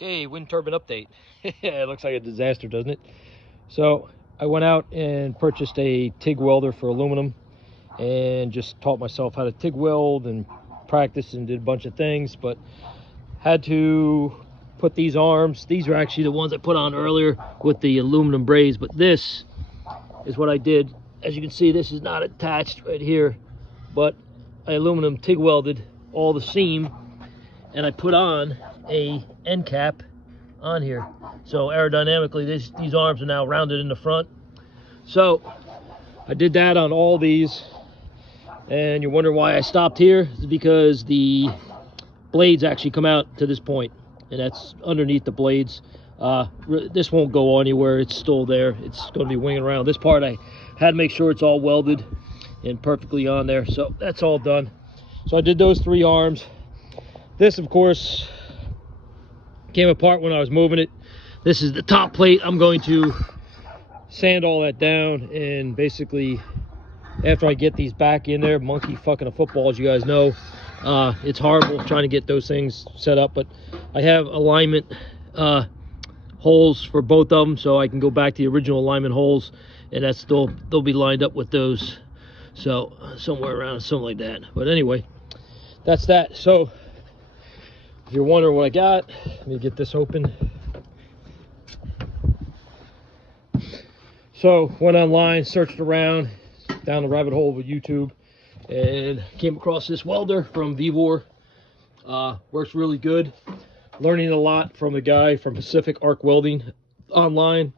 Okay, wind turbine update. It looks like a disaster, doesn't it? So I went out and purchased a TIG welder for aluminum and just taught myself how to TIG weld and practiced and did a bunch of things, but had to put these arms. These are actually the ones I put on earlier with the aluminum braze, but this is what I did. As you can see, this is not attached right here, but I aluminum TIG welded all the seam and I put on a end cap on here. So aerodynamically, these arms are now rounded in the front. So I did that on all these, and you're wondering why I stopped here. It's because the blades actually come out to this point, and that's underneath the blades. This won't go anywhere. It's still there. It's going to be winging around. This part I had to make sure it's all welded and perfectly on there. So that's all done. So I did those 3 arms. This, of course, came apart when I was moving it. This is the top plate. I'm going to sand all that down, and basically after I get these back in there, monkey fucking a football, as you guys know. It's horrible trying to get those things set up, but I have alignment holes for both of them, so I can go back to the original alignment holes, and that's still, they'll be lined up with those. So somewhere around something like that. But anyway, that's that. So if you're wondering what I got, let me get this open. So went online, searched around down the rabbit hole with YouTube, and came across this welder from Vivor. Works really good. Learning a lot from the guy from Pacific Arc Welding online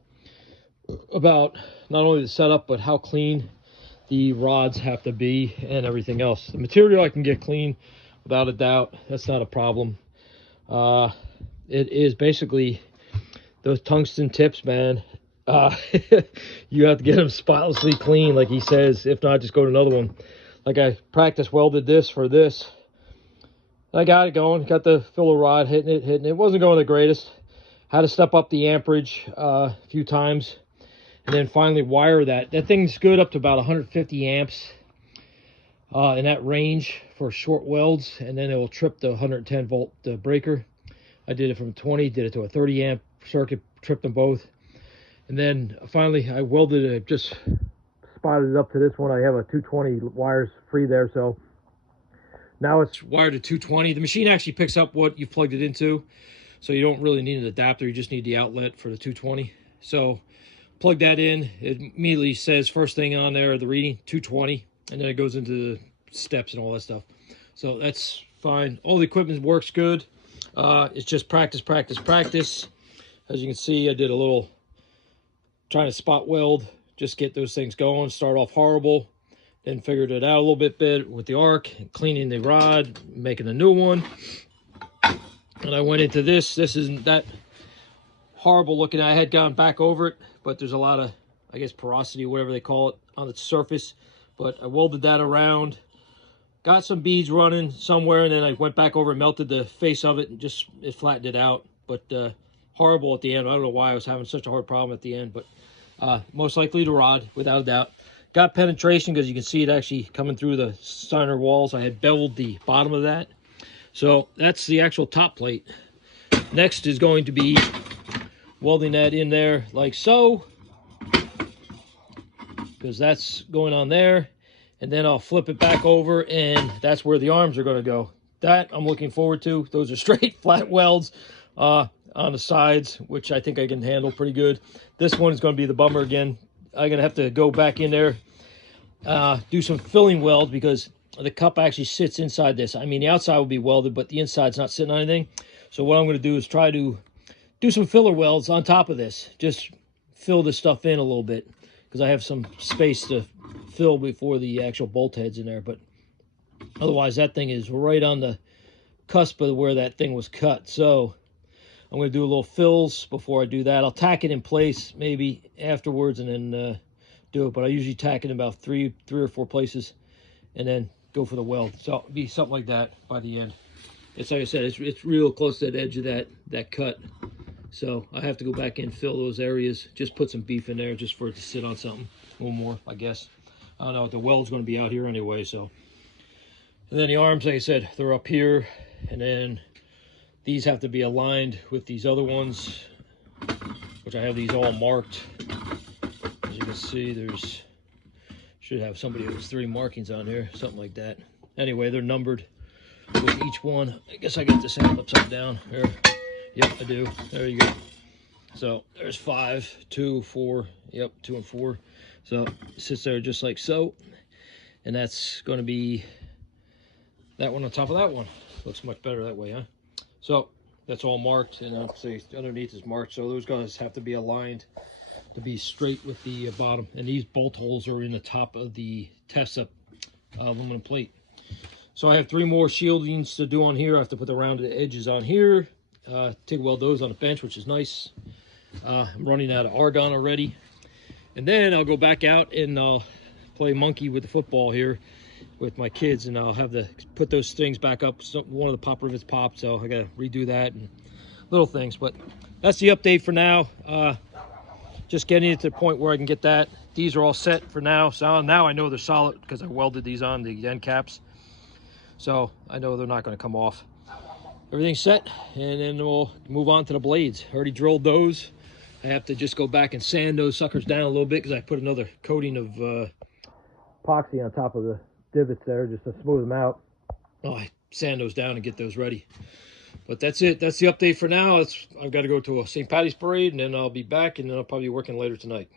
about not only the setup, but how clean the rods have to be and everything else. The material I can get clean without a doubt. That's not a problem. It is basically those tungsten tips, man. You have to get them spotlessly clean, like he says. If not, just go to another one. Like I practice welded this for this. I got it going. Got the filler rod hitting it. It wasn't going the greatest. Had to step up the amperage a few times, and then finally wire that. That thing's good up to about 150 amps in that range for short welds, and then it will trip the 110 volt breaker. I did it from 20, did it to a 30 amp circuit, tripped them both. And then finally I welded it, just spotted it up to this one. I have a 220 wires free there, so now it's wired to 220. The machine actually picks up what you've plugged it into, so you don't really need an adapter. You just need the outlet for the 220. So plug that in. It immediately says first thing on there, the reading 220, and then it goes into the steps and all that stuff. So that's fine. All the equipment works good. It's just practice. As you can see, I did a little trying to spot weld, just get those things going. Start off horrible, then figured it out a little bit with the arc, cleaning the rod, making a new one. And I went into this. This isn't that horrible looking. I had gone back over it, but there's a lot of, I guess, porosity, whatever they call it, on the surface. But I welded that around, got some beads running somewhere, and then I went back over and melted the face of it, and just it flattened it out. But horrible at the end. I don't know why I was having such a hard problem at the end, but most likely the rod, without a doubt. Got penetration because you can see it actually coming through the center walls. I had beveled the bottom of that. So that's the actual top plate. Next is going to be welding that in there like so, because that's going on there. And then I'll flip it back over, and that's where the arms are going to go. That I'm looking forward to. Those are straight flat welds on the sides, which I think I can handle pretty good. This one is going to be the bummer again. I'm going to have to go back in there, do some filling welds, because the cup actually sits inside this. I mean, the outside will be welded, but the inside's not sitting on anything. So what I'm going to do is try to do some filler welds on top of this. Just fill this stuff in a little bit, because I have some space to fill before the actual bolt head's in there. But otherwise, that thing is right on the cusp of where that thing was cut. So I'm going to do a little fills before I do that. I'll tack it in place maybe afterwards and then do it. But I usually tack it in about three or four places and then go for the weld. So it'll be something like that by the end. It's like I said, it's real close to that edge of that cut. So I have to go back in, fill those areas, just put some beef in there just for it to sit on something. A little more, I guess. I don't know, the weld's going to be out here anyway, so. And then the arms, like I said, they're up here. And then These have to be aligned with these other ones, which I have these all marked. As you can see, there's should have somebody with 3 markings on here, something like that. Anyway, they're numbered with each one. I guess I got this hand upside down here. Yep, I do. There you go. So there's 5, 2, 4. Yep, 2 and 4. So it sits there just like so. And that's going to be that one on top of that one. Looks much better that way, huh? So that's all marked, and I'll say underneath is marked. So those guys have to be aligned to be straight with the bottom. And these bolt holes are in the top of the test-up aluminum plate. So I have 3 more shieldings to do on here. I have to put the rounded edges on here. TIG weld those on the bench, which is nice. I'm running out of argon already. And then I'll go back out and I'll play monkey with the football here with my kids, and I'll have to put those things back up. One of the pop rivets popped, so I gotta redo that and little things. But that's the update for now. Just getting it to the point where I can get that. These are all set for now. So now I know they're solid because I welded these on the end caps. So I know they're not going to come off. Everything's set, and then we'll move on to the blades. I already drilled those. I have to just go back and sand those suckers down a little bit because I put another coating of epoxy on top of the divots there just to smooth them out. Oh, I sand those down and get those ready. But that's it. That's the update for now. I've got to go to a St. Patty's parade, and then I'll be back, and then I'll probably be working later tonight.